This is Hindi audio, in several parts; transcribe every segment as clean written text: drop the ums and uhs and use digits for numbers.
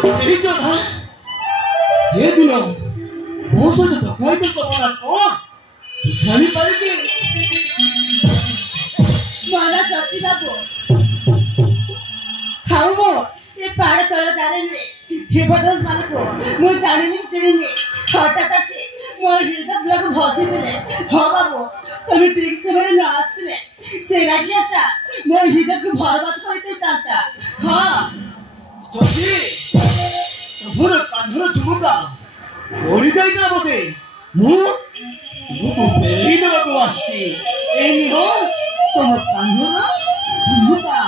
ସେହି ଯୋଦ୍ଧା ସେଦିନ ମୋ ସହିତ ଡକାୟତ କଲା କଣ ଜାଣିପାରିବି? मला चौथी बाबू हाउ मो ये पाड़ तळ गारेने हे बदस मानको मो जानिनी चिनिनी हठात आसे मोर हिलसा दुराको भसी दिले हो बाबू তুমি ঠিক সময় না আসলে সে লাগিয়াটা মোর হিজতକୁ বরবাদ করিতে তাতা হ্যাঁ যদি তোর কান্ধর ঝুমুকা ওড়ি যাই না বটে মু মুকু পেরেই দেবো আসছি এই নিও তোমার কান্ধর ঝুমুকা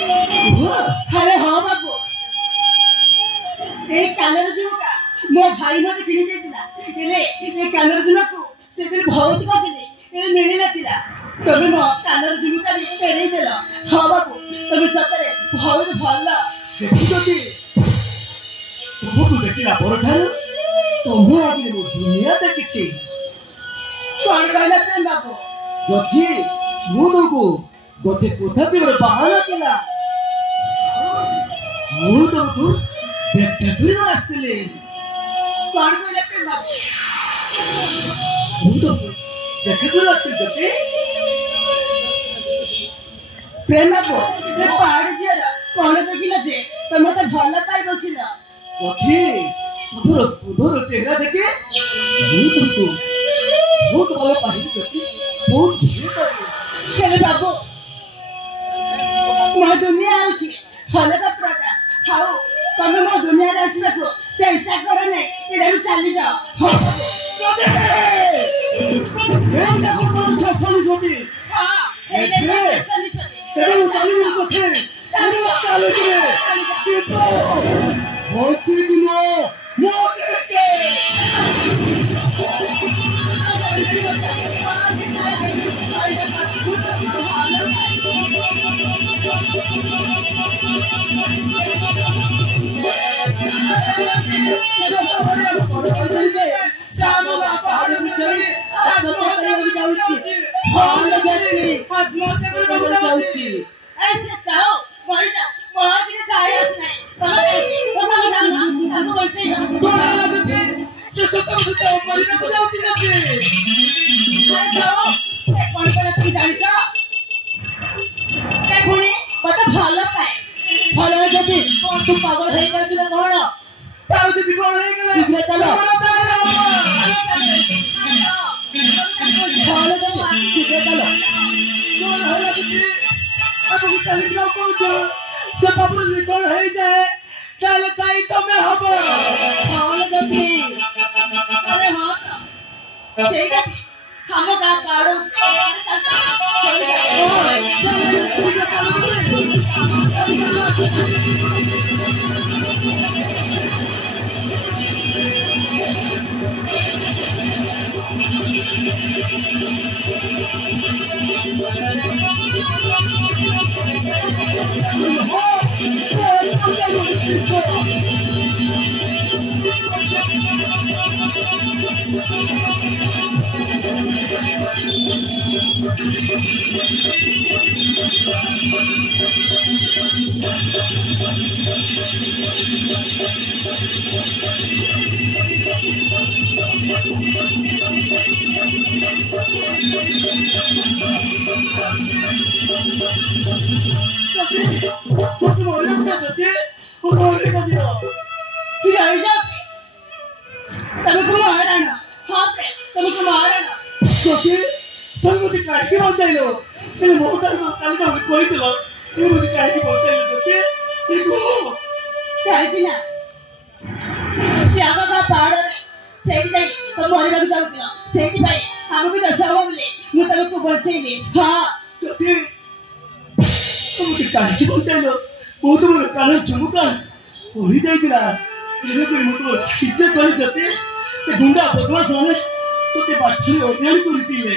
अरे हाँ बाबू एक कानर झुमका मो भाई मते किनि देतिला एले ए कानर झुमका से दिन बहुत बजले ए मिली नतिला तबे मो कानर झुमका भी पेरे देला हाँ बाबू तबे सतरे बहुत भल्ला देखुछती तुमको देखिला परठार तुम आगे मो दुनिया देखिछि कौन कहला प्रेम बाबू जथि मु तुमको गोटे कोठा देवर बाहाना केला मु तुमको देखते हुए आसले कौन कहला प्रेम बाबू मु तुमको देखते हुए आसले जति प्रेम बाबू ए पहाड़ जियर कौन देखिला जे तुम मते भल्ला पाई बसिला जथि तुमर सुंदर चेहरा देखे मु तुमको बहुत भलो पाही जति बहुत भलो पाही केले बाबू मो दुनिया आसी हले का प्रकार हाउ तमे मो दुनिया आसी देखो चेष्टा करो नहीं इडे चली जाओ हम देखो कौन छसनी छोटी हां हेले चली तेरे चली को थे तेरे चले रे कितो होची दिनो मोरे के पहाड़ में चढ़ी ऐसे जाओ मर जाओ बहुत ही चाहे नहीं तो जाना हमको बोलते हैं थोड़ा आगे से सत्ता मरीना को जाती जाती जाओ से कौन पहले तुम जान जाओ से पुणे बता भालो पाए ভালো যদি কোন তুই পাগল হয়ে গেছিল কোন তার যদি কোন হয়ে গেল ঠিক চলো ভালো যদি ঠিক চলো কোন হলো যদি আপনি তাহলে কি করছো সে বাবুর যদি কোন হয়ে যায় তাহলে তাই তুমি হবে ভালো যদি আরে হ্যাঁ সেইটা हम का काड़ो गुंडा बदमाश माने तो ते बाठी ओरियान करतीले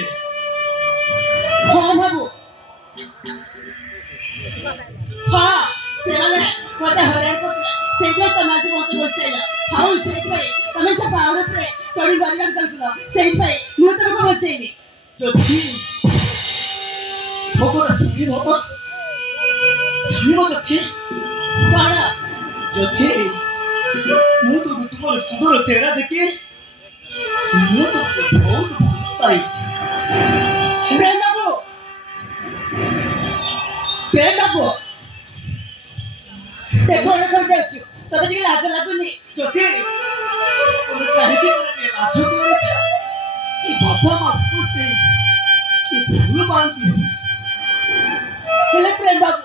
हां बाबू हां सेवाले कोता हरण को सेजो तमासे मते बचैला हाउ सेई भाई तमे से पावड़ पे चढ़ी बारिया चलतला सेई भाई मु तुमको ପହଞ୍ଚେଇବି। ଯଦି ଖବର ଶୁଣିବ ଯଦି କଣ? ଯଦି ମୁଁ ତୁମର ସୁନ୍ଦର ଚେହେରା ଦେଖି ମୁଁ ତୁମକୁ ବହୁତ ଭଲ ପାଇ। ପ୍ରେମ ବାବୁ, ପ୍ରେମ ବାବୁ, ଦେଖ ଯାଉଛୁ, ତତେ ଟିକେ ଲାଜ ଲାଗୁନି? ଯଦି ତମେ କାହିଁକି ତମେ ଲାଜ କରୁଛ? ଏ ବାପା ମା ସମସ୍ତେ ଭଲ ପାଆନ୍ତି। ହେଲେ ପ୍ରେମ ବାବୁ,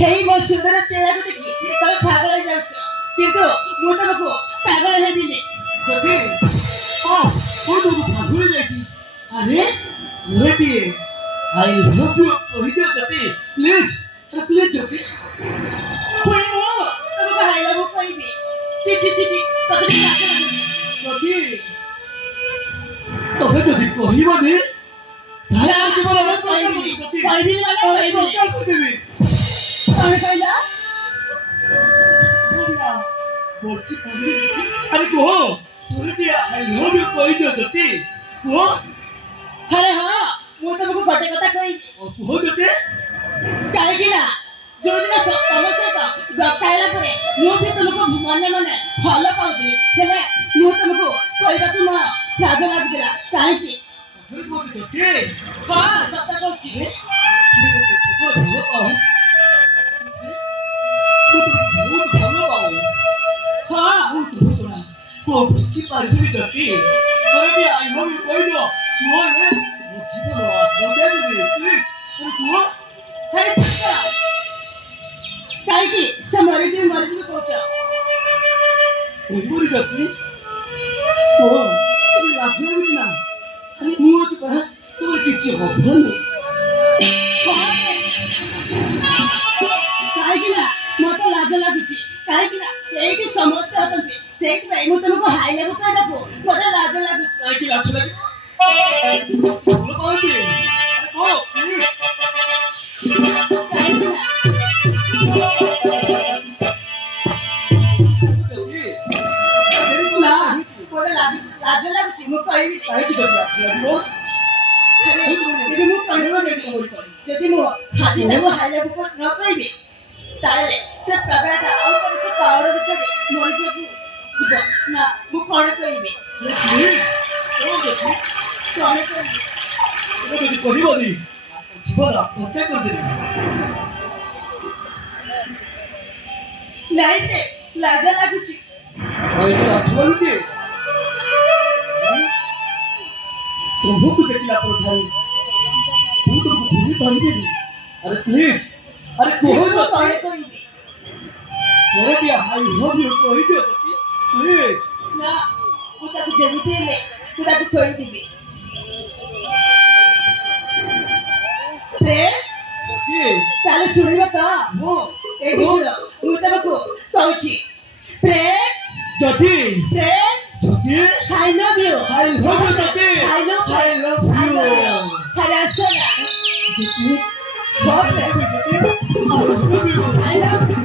ହେଇ ମୋ ସୁନ୍ଦର ଚେହେରାକୁ ଦେଖି ତମେ ପାଗଳ ହେଇଯାଉଛ, କିନ୍ତୁ ମୁଁ ତମକୁ ପାଗଳ ହେବିନି। ଯଦି ମୁଁ ତୁମକୁ ପାଗଳ ଯାଇଛି। ଆରେ ଘରେଟିଏ ଆଇ ଲଭ୍ ୟୁ କହିଦିଅ ଯଦି ପ୍ଲିଜ୍ ପ୍ଲିଜ୍ ଯଦି ପୁଣି ମୁଁ ତମକୁ ହାଇ ଲଭ୍ କହିବି? ଛି ଛି ଛି ଛି, ତତେ ଟିକେ ଲାଜ ଲାଗୁନି? ଯଦି ତମେ ଯଦି କହିବନି ତାହେଲେ ନା, ଜୀବନ କହିବିନି ଯଦି କହିବିନି ମାନେ କହିବିନି। କହିଦେବି। କଣ କହିଲ? ବସି କହିବି। ଆରେ କୁହ ଘରେଟିଏ ଆଇ ଲଭ୍ ୟୁ କହିଦିଅ ଯଦି କୁହ। ଆରେ ହଁ, ମୁଁ ତମକୁ ଗୋଟେ କଥା କହିବି। କୁହ ଯଦି କାହିଁକି ନା ଯୋଉଦିନ ତମ ସହିତ କଥା ହେଲା ପରେ ମୁଁ ବି ତମକୁ ମନେ ମନେ ଭଲ ପାଉଥିଲି, ହେଲେ ମୁଁ ତମକୁ କହିବାକୁ ମୋ ଲାଜ ଲାଗୁଥିଲା। କାହିଁକି? ସତରେ କହୁଛି ଯଦି ହଁ, ସତ କହୁଛି। ବହୁତ ଭଲ ପାଉ। ମୁଁ ତୁମକୁ ବହୁତ ଭଲ ପାଉ। ହଁ, ମୁଁ ତୁମ ଜଣା କୋଉ ବୁଝିପାରିବି ଯଦି ତମେ ବି ଆଇ ଲଭ୍ ୟୁ କହିଦିଅ। ନହେଲେ ମୋ ଜୀବନ ବଦଳେଇଦେବି ପ୍ଲିଜ୍। ଆରେ କୁହ। ଆରେ ଚୁପ କର। କାହିଁକି ସେ ମରିଯିବି କହୁଛ? କହିବନି ଯଦି କୁହ। ତମେ ଲାଜ ଲାଗୁଛି ନା? ଆରେ ମୁଁ ଅଛି ପରା, ତମର କିଛି ହବନି। କାହିଁକି ନା ମତେ ଲାଜ ଲାଗୁଛି, କାହିଁକି ନା ଏଇଠି ସମସ୍ତେ ଅଛନ୍ତି, ସେଇଥିପାଇଁ ମୁଁ ତମକୁ ହାଇ ଲଭ୍ କହିବାକୁ ମତେ ଲାଜ ଲାଗୁଛି। କାହିଁକି ଲାଜ ଲାଗିବ? ଭଲ ପାଆନ୍ତି। ଆରେ କୁହ ପ୍ଲିଜ୍। କାହିଁକି ନା ନା, ମତେ ଲାଜ ଲାଗୁଛି, ମୁଁ କହିବି। କାହିଁକି ଯଦି ଲାଜ ଲାଗିବ? ଏବେ ମୁଁ ଯଦି ମୁଁ ଆଜି ତାକୁ ହାଇ ଲଭ୍ ନ କହିବି, ତାହେଲେ ସେ ପ୍ରଗାଟା ଆଉ କଣ ସେ ପାହାଡ଼ ଭିତରେ ମରିଯିବାକୁ ଯିବ ନା? ମୁଁ କଣ କହିବି? ପ୍ଲିଜ୍ କଣ କହିବି? ତମେ ଯଦି କହିବନି ଜୀବନ ହତ୍ୟା କରିଦେବି। ନାଇଁ ରେ, ଲାଜ ଲାଗୁଛି। କାହିଁକି ଲାଜ ଲାଗୁଛି? ତୁମକୁ ଦେଖିଲା ପରଠାରୁ ମୁଁ ତୁମକୁ ଭୁଲି ପାରିବିନି। ଆରେ ପ୍ଲିଜ୍। ଆରେ କୁହ ମୁଁ କଣ ଯଦି କହିବି? ଘରେ ଟିକେ ହାଇ ଲଭ୍ ୟୁ କହିଦିଅ ଯଦି ପ୍ଲିଜ୍। ନା, ମୁଁ ତାକୁ ଯେମିତି ହେଲେ ମୁଁ ତାକୁ କହିଦେବି। ପ୍ରେମ, ଯଦି ତାହେଲେ ଶୁଣିବ ତ? ମୁଁ ଏଇଠି ଶୁଣ, ମୁଁ ତମକୁ କହୁଛି। ପ୍ରେମ, ଯଦି ପ୍ରେମ, ଯଦି I love you. I love you ଯଦି I love you. I love I you love you. ଆରେ ଆସ ନା। ଯଦି ହଁ, ପ୍ରେମ, ଯଦି I love you I love you.